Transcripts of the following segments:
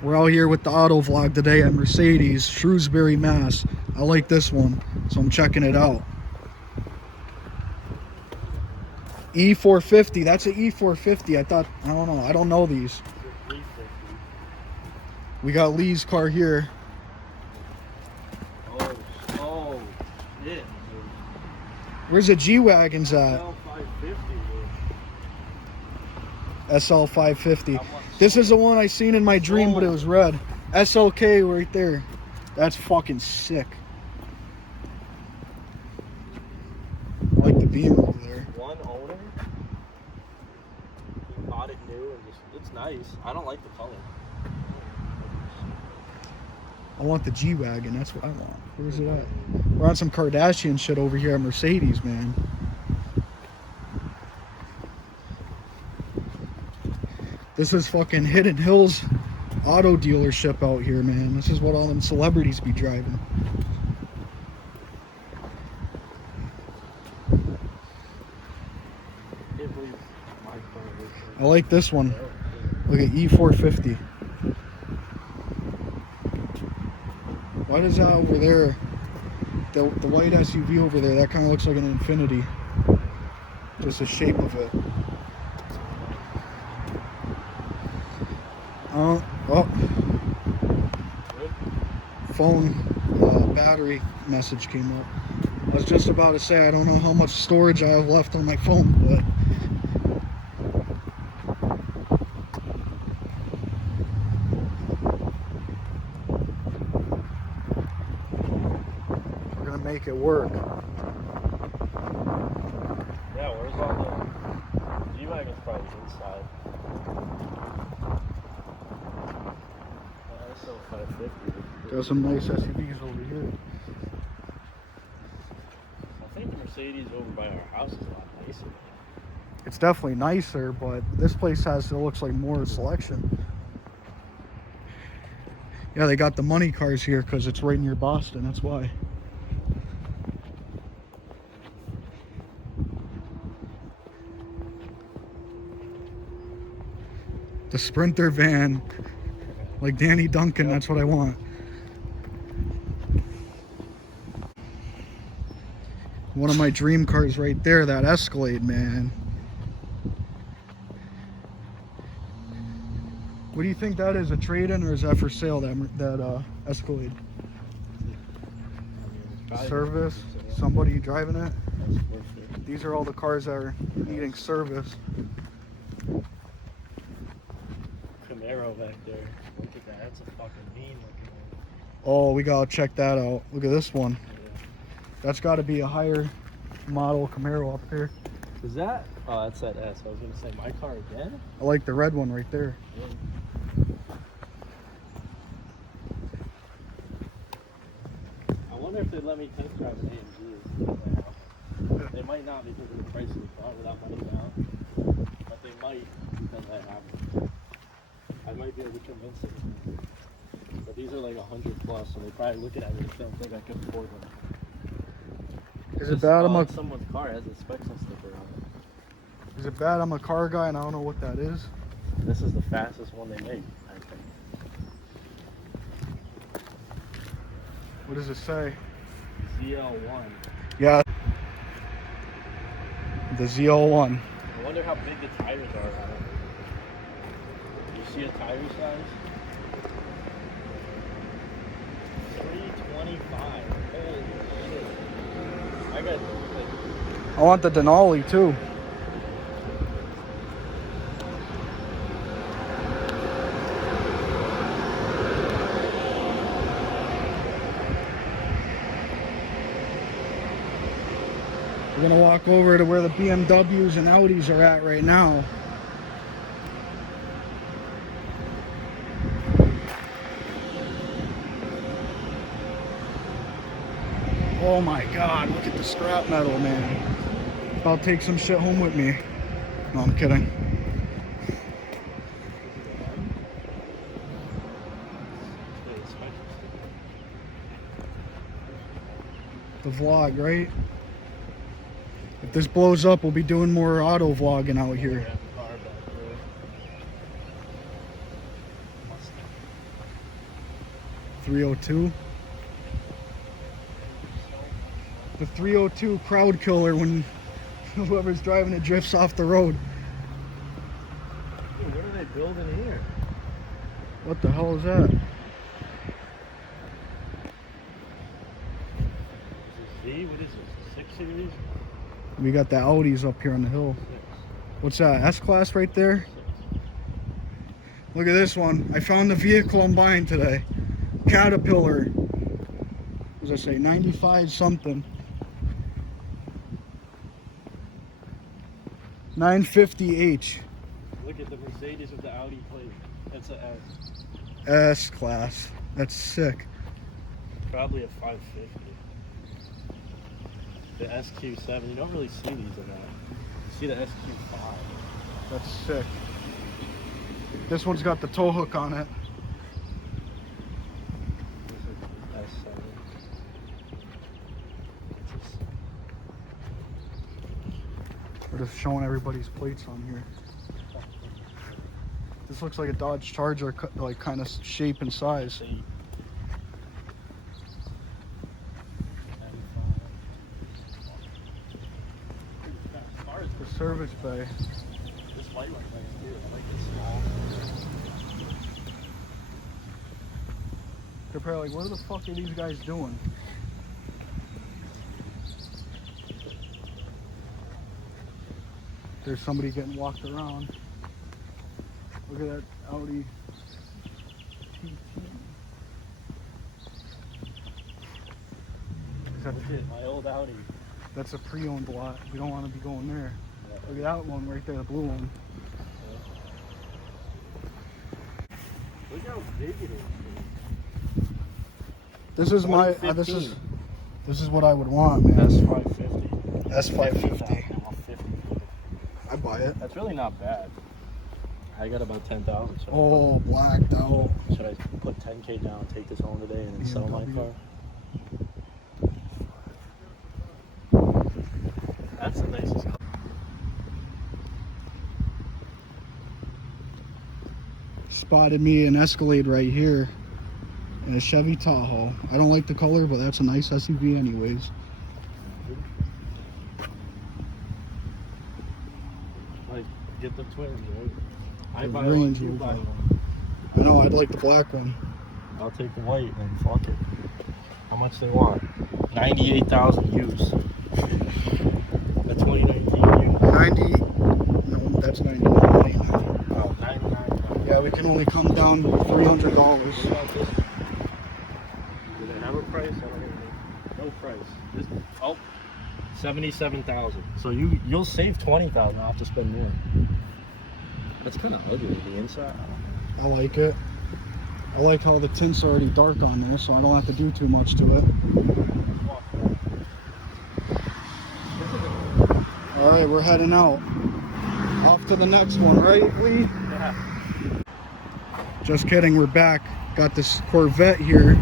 We're out here with the auto vlog today at Mercedes, Shrewsbury, Mass. I like this one, so I'm checking it out. E450, that's an E450. I don't know, I don't know these. We got Lee's car here. Oh, shit. Where's the G-Wagons at? SL550. This is the one I seen in my dream, but it was red. SLK right there. That's fucking sick. I like the Beamer over there. One owner. He bought it new and it's nice. I don't like the color. I want the G-Wagon. That's what I want. Where's it at? We're on some Kardashian shit over here at Mercedes, man. This is fucking Hidden Hills auto dealership out here, man. This is what all them celebrities be driving. I like this one. Look at E450. Why does that over there, the white SUV over there, that kind of looks like an Infinity. Just the shape of it. Oh, phone battery message came up. I was just about to say I don't know how much storage I have left on my phone, but we're gonna make it work. Yeah, where's all the G-Wagon's probably inside. Got some nice SUVs over here. I think the Mercedes over by our house is a lot nicer. It's definitely nicer, but this place has, it looks like, more selection. Yeah, they got the money cars here because it's right near Boston, that's why. The Sprinter van, like Danny Duncan, that's what I want. One of my dream cars right there, that Escalade, man. What do you think that is, a trade-in, or is that for sale, that Escalade? Service? Somebody driving it? These are all the cars that are needing service. Camaro back there. Look at that. That's a fucking mean looking one. Oh, we gotta check that out. Look at this one. That's got to be a higher model Camaro up there. Is that? Oh, that's that S. I was gonna say my car again. I like the red one right there. Yeah. I wonder if they'd let me test drive an AMG. They might not because of the price of the car without money down, but they might because I have. I might be able to convince them. But these are like 100 plus, so they're probably looking at me and don't think I can afford them. Is it bad? I'm a someone's car has a inspection sticker on it. Is it bad? I'm a car guy and I don't know what that is. This is the fastest one they make, I think. What does it say? ZL1. Yeah. The ZL1. I wonder how big the tires are on it. You see a tire size? 325. Holy shit. I got. I want the Denali too. We're gonna walk over to where the BMWs and Audis are at right now. Oh my God, look at the scrap metal, man. I'll take some shit home with me. No, I'm kidding. The vlog, right? If this blows up, we'll be doing more auto vlogging out here. 302. The 302 crowd killer when whoever's driving it drifts off the road. Dude, what are they building here? What the hell is that? Z, what is this? 6 Series? We got the Audis up here on the hill. 6. What's that? S-Class right there? Look at this one. I found the vehicle I'm buying today. Caterpillar. What does I say? 95 something. 950H. Look at the Mercedes with the Audi plate. That's a S. S-Class. That's sick. Probably a 550. The SQ7. You don't really see these in that. You see the SQ5. That's sick. This one's got the tow hook on it. This is S7. We're just showing everybody's plates on here. This looks like a Dodge Charger, like kind of shape and size. The service bay. This white one's nice too. I like it small. They're probably like, what the fuck are these guys doing? There's somebody getting walked around. Look at that Audi TT. Look at my old Audi. That's a pre-owned lot. We don't want to be going there. Look at that one right there, the blue one. Look how big it is. This is my. This is what I would want, man. S550. S550. I buy it. That's really not bad. I got about 10,000. Oh, blacked out. Should I put 10K down, take this home today, and then sell my car? That's the nicest car. Spotted me an Escalade right here and a Chevy Tahoe. I don't like the color, but that's a nice SUV anyways. Like, get the twins, right? I The buy Range one, you Rover. buy one. I know, I'd like the black one. I'll take the white and fuck it. How much they want? 98,000 used. The 2019 used. 90, no, that's 99. Oh, 99. Yeah, we can only come down $300. Do they have a price? I don't even know. No price. Just, oh, 77,000. So you'll save 20,000. I'll have to spend more. That's kind of ugly, the inside. I like it. I like how the tint's already dark on there, so I don't have to do too much to it. Alright, we're heading out. Off to the next one, right, Lee? Yeah. Just kidding, we're back. Got this Corvette here.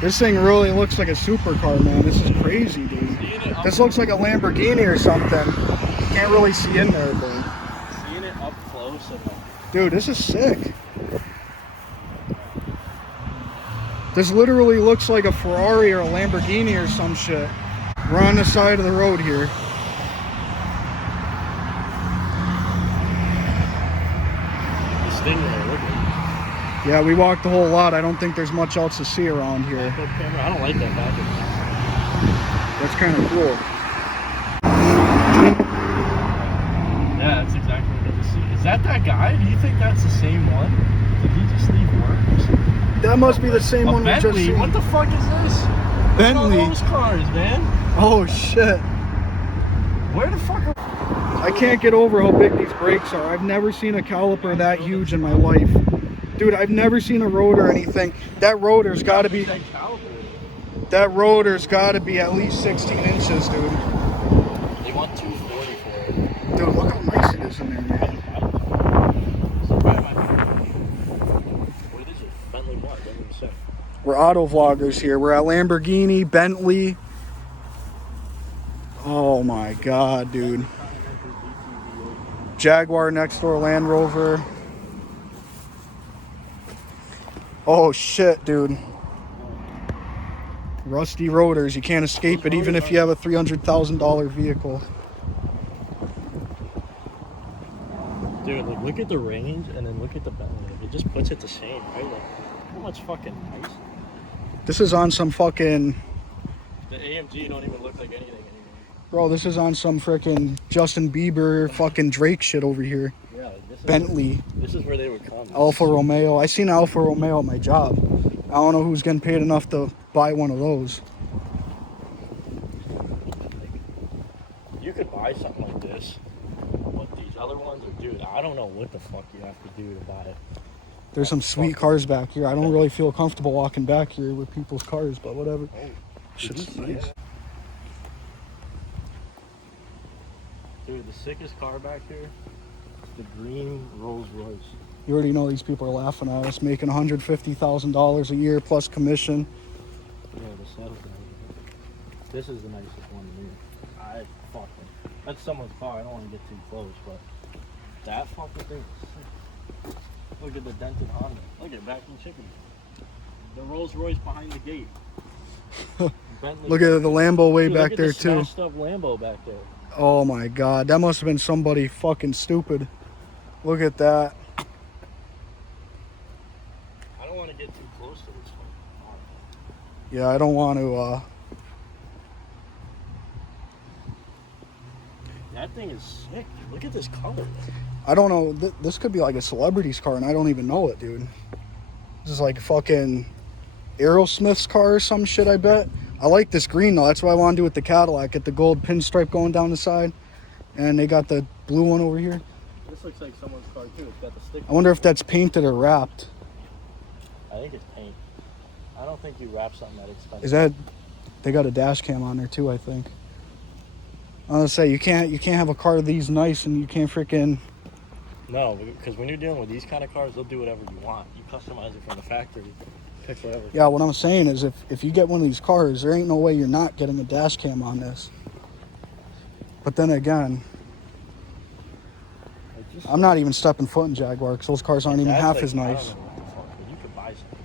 This thing really looks like a supercar, man. This is crazy, dude. This looks like a Lamborghini or something. You can't really see in there, but... Seeing it up close and dude, this is sick. This literally looks like a Ferrari or a Lamborghini or some shit. We're on the side of the road here. the Stingray, look at Yeah, we walked the whole lot. I don't think there's much else to see around here. it. Camera. I don't like that back. That's kind of cool. Yeah, that's exactly what I need to see. Is that guy? Do you think that's the same one? Did he just leave work or something? That must be the same one we just Bentley? seen. What the fuck is this? Bentley. Look at all those cars, man. Oh shit. Where the fuck are... I can't get over how big these brakes are. I've never seen a caliper that huge in my life. Dude, I've never seen a rotor or anything. That rotor's got to be... That rotor's got to be at least 16 inches, dude. They want 240 for it. Dude, look how nice it is in there, man. What is it? Bentley what? Don't even say. We're auto vloggers here. We're at Lamborghini, Bentley. Oh my god, dude. Jaguar next door Land Rover. Oh shit, dude. Rusty rotors. You can't escape it even if you have a $300,000 vehicle. Dude, like, look at the range and then look at the Bentley. It just puts it to shame, right? Like, how much fucking nice. This is on some fucking... The AMG don't even look like anything anymore. Bro, this is on some freaking Justin Bieber fucking Drake shit over here. Yeah, like, this Bentley. This is where they would come. Alfa Romeo. I seen Alfa Romeo at my job. I don't know who's getting paid enough to buy one of those. You could buy something like this. What these other ones are, dude, I don't know what the fuck you have to do to buy it. There's some sweet cars back here. I don't really feel comfortable walking back here with people's cars, but whatever. Oh, Shit's nice. That? Dude, the sickest car back here is the green Rolls Royce. You already know these people are laughing at us, making $150,000 a year plus commission. Yeah, the settle's down. This is the nicest one to me. I fucking. That's someone's car. I don't want to get too close, but that fucking thing is sick. Look at the dented Honda. Look at back in chicken. The Rolls Royce behind the gate. Bentley. Look at the Lambo way Dude, back there look at the too. smashed up Lambo back there. Oh my god, that must have been somebody fucking stupid. Look at that. I don't want to get too close to this one. Yeah, I don't want to That thing is sick. Look at this color. I don't know. This could be like a celebrity's car and I don't even know it, dude. This is like fucking Aerosmith's car or some shit, I bet. I like this green though. That's what I want to do with the Cadillac. Get the gold pinstripe going down the side. And they got the blue one over here. This looks like someone's car too. It's got the sticker. I wonder if that's painted or wrapped. I think it's paint. I don't think you wrap something that expensive. Is that... They got a dash cam on there too, I think. I was gonna say, you can't have a car these nice and you can't freaking... No, because when you're dealing with these kind of cars, they'll do whatever you want. You customize it from the factory. Pick whatever. Yeah, what I'm saying is if you get one of these cars, there ain't no way you're not getting a dash cam on this. But then again, I'm not even stepping foot in Jaguar because those cars aren't even half like, as nice. You could buy something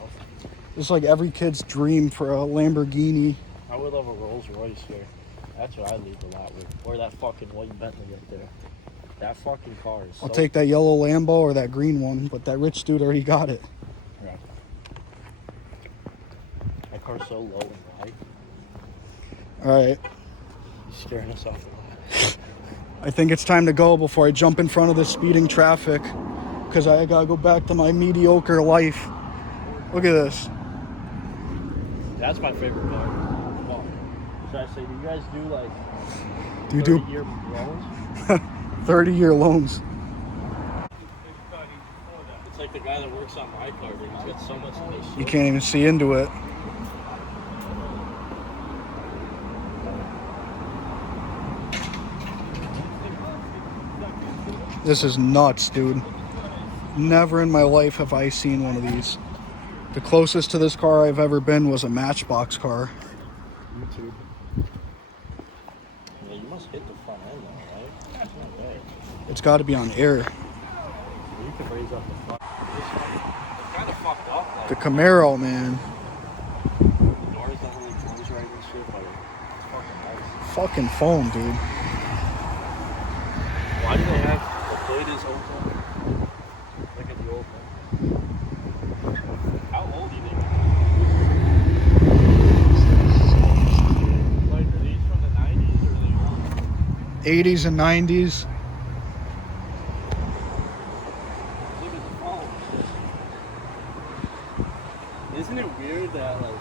like this. It's like every kid's dream for a Lamborghini. I would love a Rolls Royce here. That's what I leave a lot with. Or that fucking white Bentley right there. That fucking car is I'll take that yellow Lambo or that green one, but that rich dude already got it. Yeah. That car's so low and wide. Alright. He's scaring us off a lot. I think it's time to go before I jump in front of the speeding traffic. Because I gotta go back to my mediocre life. Look at this. That's my favorite car. Come on. Should I say, do you guys do like Do you do 30-year loans? 30-year loans? It's like the guy that works on my car, dude. He's got so much nice shit. You can't even see into it. This is nuts, dude. Never in my life have I seen one of these. The closest to this car I've ever been was a Matchbox car. YouTube. Yeah, you must hit the front end though, right? That's not bad. It's got to be on air. You can raise up the front. It's kind of fucked up. Like, The Camaro, man. the doors don't really close right and shit, but it's fucking nice. Fucking foam, dude. Why do they have the plate is open? Look at the old one. How old do you think? Like, are these from the 90s or are they 80s and 90s. Look at the phone. Isn't it weird that like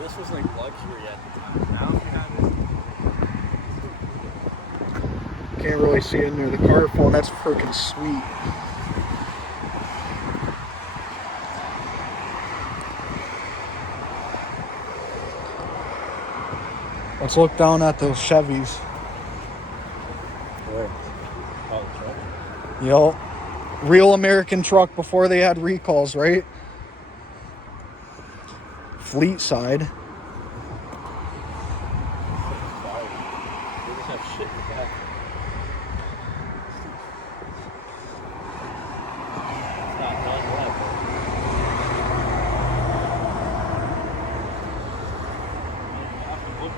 this was like luxury at the time? Now if you have it. Can't really see in there. The car phone, that's freaking sweet. Let's look down at those Chevys. Where? Oh, the truck. Yo, real American truck before they had recalls, right? Fleet side. They just have shit in the back.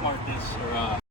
bookmark this or